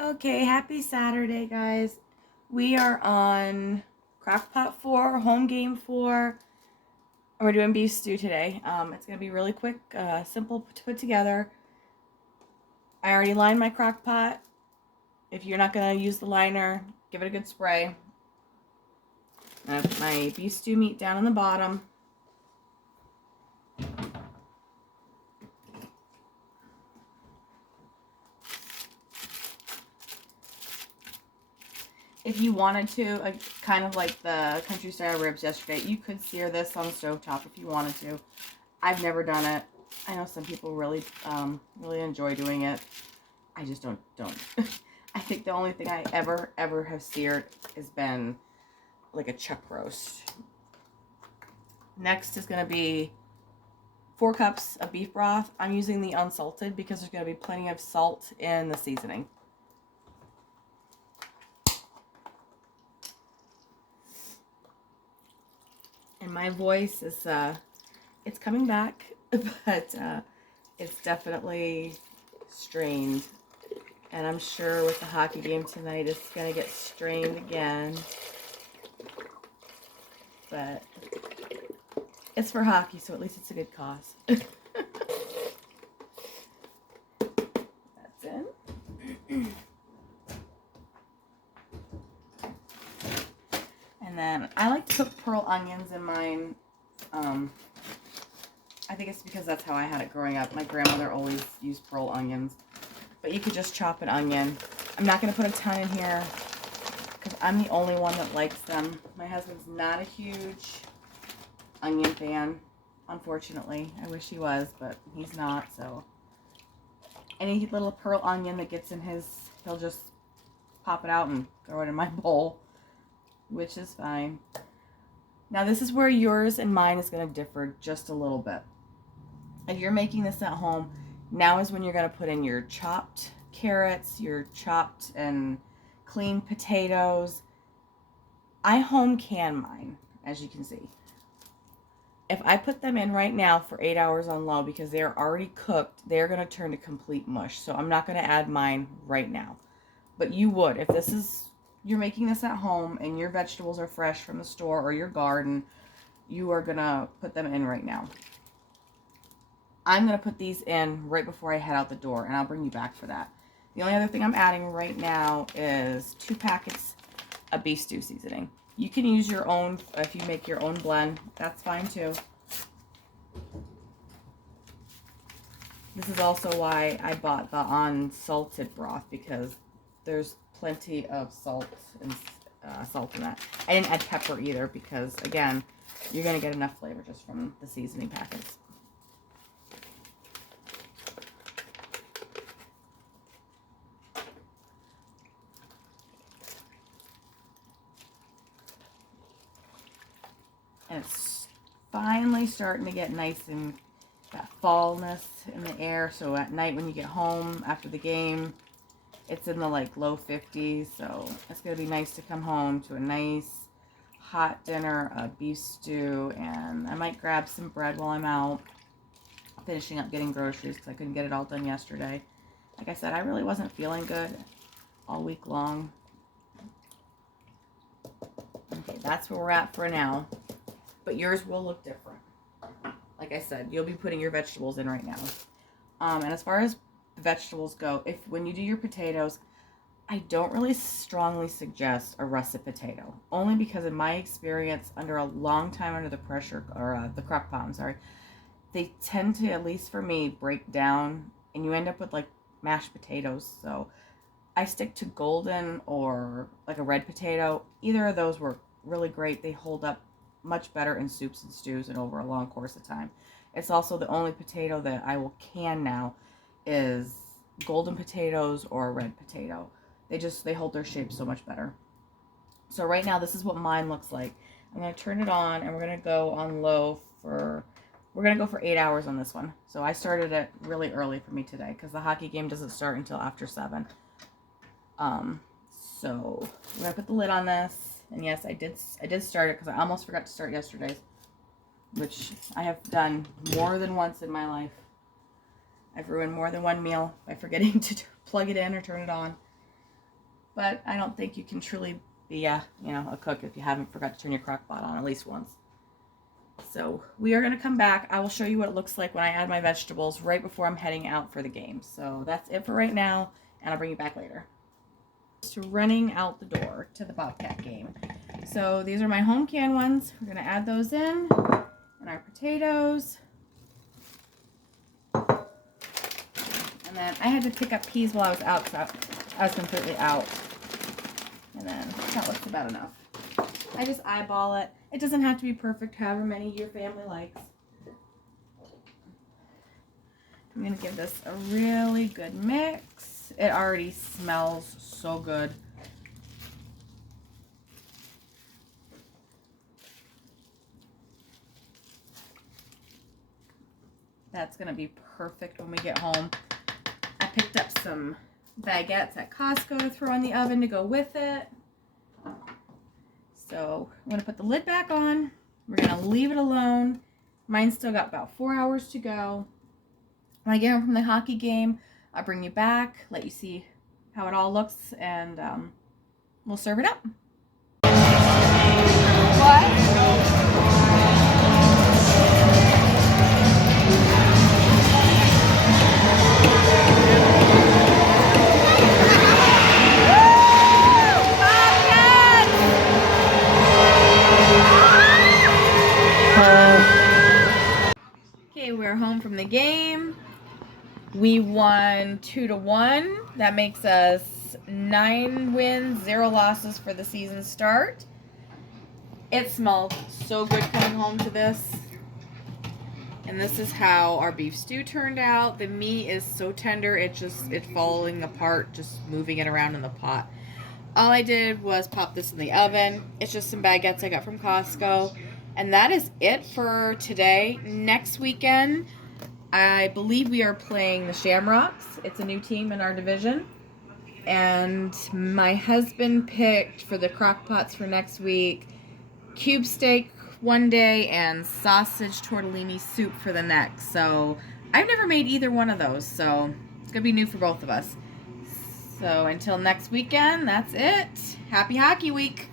Okay, happy Saturday, guys. We are on Crockpot 4, home game 4. And we're doing beef stew today. It's going to be really quick, simple to put together. I already lined my crock pot. If you're not going to use the liner, give it a good spray. I put my beef stew meat down on the bottom. If you wanted to, kind of like the country style ribs yesterday, you could sear this on the stovetop if you wanted to. I've never done it. I know some people really enjoy doing it. I just don't. I think the only thing I ever have seared has been like a chuck roast. Next is going to be 4 cups of beef broth. I'm using the unsalted because there's going to be plenty of salt in the seasoning. And my voice is, it's coming back, but it's definitely strained. And I'm sure with the hockey game tonight, it's going to get strained again. But it's for hockey, so at least it's a good cause. That's it. And then I like to cook pearl onions in mine. I think it's because that's how I had it growing up. My grandmother always used pearl onions. But you could just chop an onion. I'm not going to put a ton in here because I'm the only one that likes them. My husband's not a huge onion fan, unfortunately. I wish he was, but he's not. So any little pearl onion that gets in his, he'll just pop it out and throw it in my bowl, which is fine. Now this is where yours and mine is going to differ just a little bit. If you're making this at home, now is when you're going to put in your chopped carrots, your chopped and clean potatoes. I home can mine, as you can see. If I put them in right now for 8 hours on low because they're already cooked, they're going to turn to complete mush. So I'm not going to add mine right now. But you would. If this is, you're making this at home and your vegetables are fresh from the store or your garden, you are going to put them in right now. I'm going to put these in right before I head out the door, and I'll bring you back for that. The only other thing I'm adding right now is 2 packets of beef stew seasoning. You can use your own, if you make your own blend, that's fine too. This is also why I bought the unsalted broth, because there's plenty of salt and salt in that. I didn't add pepper either because, again, you're going to get enough flavor just from the seasoning packets. And it's finally starting to get nice and that fallness in the air. So at night when you get home after the game, it's in the like low 50s. So it's going to be nice to come home to a nice hot dinner of beef stew. And I might grab some bread while I'm out finishing up getting groceries because I couldn't get it all done yesterday. Like I said, I really wasn't feeling good all week long. Okay, that's where we're at for now. But yours will look different. Like I said, you'll be putting your vegetables in right now. And as far as vegetables go, when you do your potatoes, I don't really strongly suggest a russet potato. Only because in my experience, under a long time under the pressure, or the crock pot, I'm sorry, they tend to, at least for me, break down. And you end up with like mashed potatoes. So I stick to golden or like a red potato. Either of those work really great. They hold up much better in soups and stews and over a long course of time. It's also the only potato that I will can now is golden potatoes or a red potato. They hold their shape so much better. So right now this is what mine looks like. I'm going to turn it on and we're going to go on low for 8 hours on this one. So I started it really early for me today because the hockey game doesn't start until after 7. So we're going to put the lid on this. And yes, I did start it because I almost forgot to start yesterday's, which I have done more than once in my life. I've ruined more than one meal by forgetting to plug it in or turn it on. but I don't think you can truly be a cook if you haven't forgot to turn your crock pot on at least once. So we are going to come back. I will show you what it looks like when I add my vegetables right before I'm heading out for the game. So that's it for right now, and I'll bring you back later. To running out the door to the Bobcat game. So these are my home canned ones. We're going to add those in, and our potatoes. And then I had to pick up peas while I was out because I was completely out. And then that looks about enough. I just eyeball it. It doesn't have to be perfect, however many your family likes. I'm going to give this a really good mix. It already smells so good. That's going to be perfect when we get home. I picked up some baguettes at Costco to throw in the oven to go with it. So I'm going to put the lid back on. We're going to leave it alone. Mine's still got about 4 hours to go. When I get home from the hockey game, I'll bring you back, let you see how it all looks, and we'll serve it up. What? Okay, we're home from the game. We won 2-1. That makes us 9 wins, 0 losses for the season start. It smelled so good coming home to this. And this is how our beef stew turned out. The meat is so tender, it's falling apart, just moving it around in the pot. All I did was pop this in the oven. It's just some baguettes I got from Costco. And that is it for today. Next weekend, I believe we are playing the Shamrocks. It's a new team in our division. And my husband picked for the crock pots for next week, cube steak one day and sausage tortellini soup for the next. So I've never made either one of those, so it's going to be new for both of us. So until next weekend, that's it. Happy Hockey Week.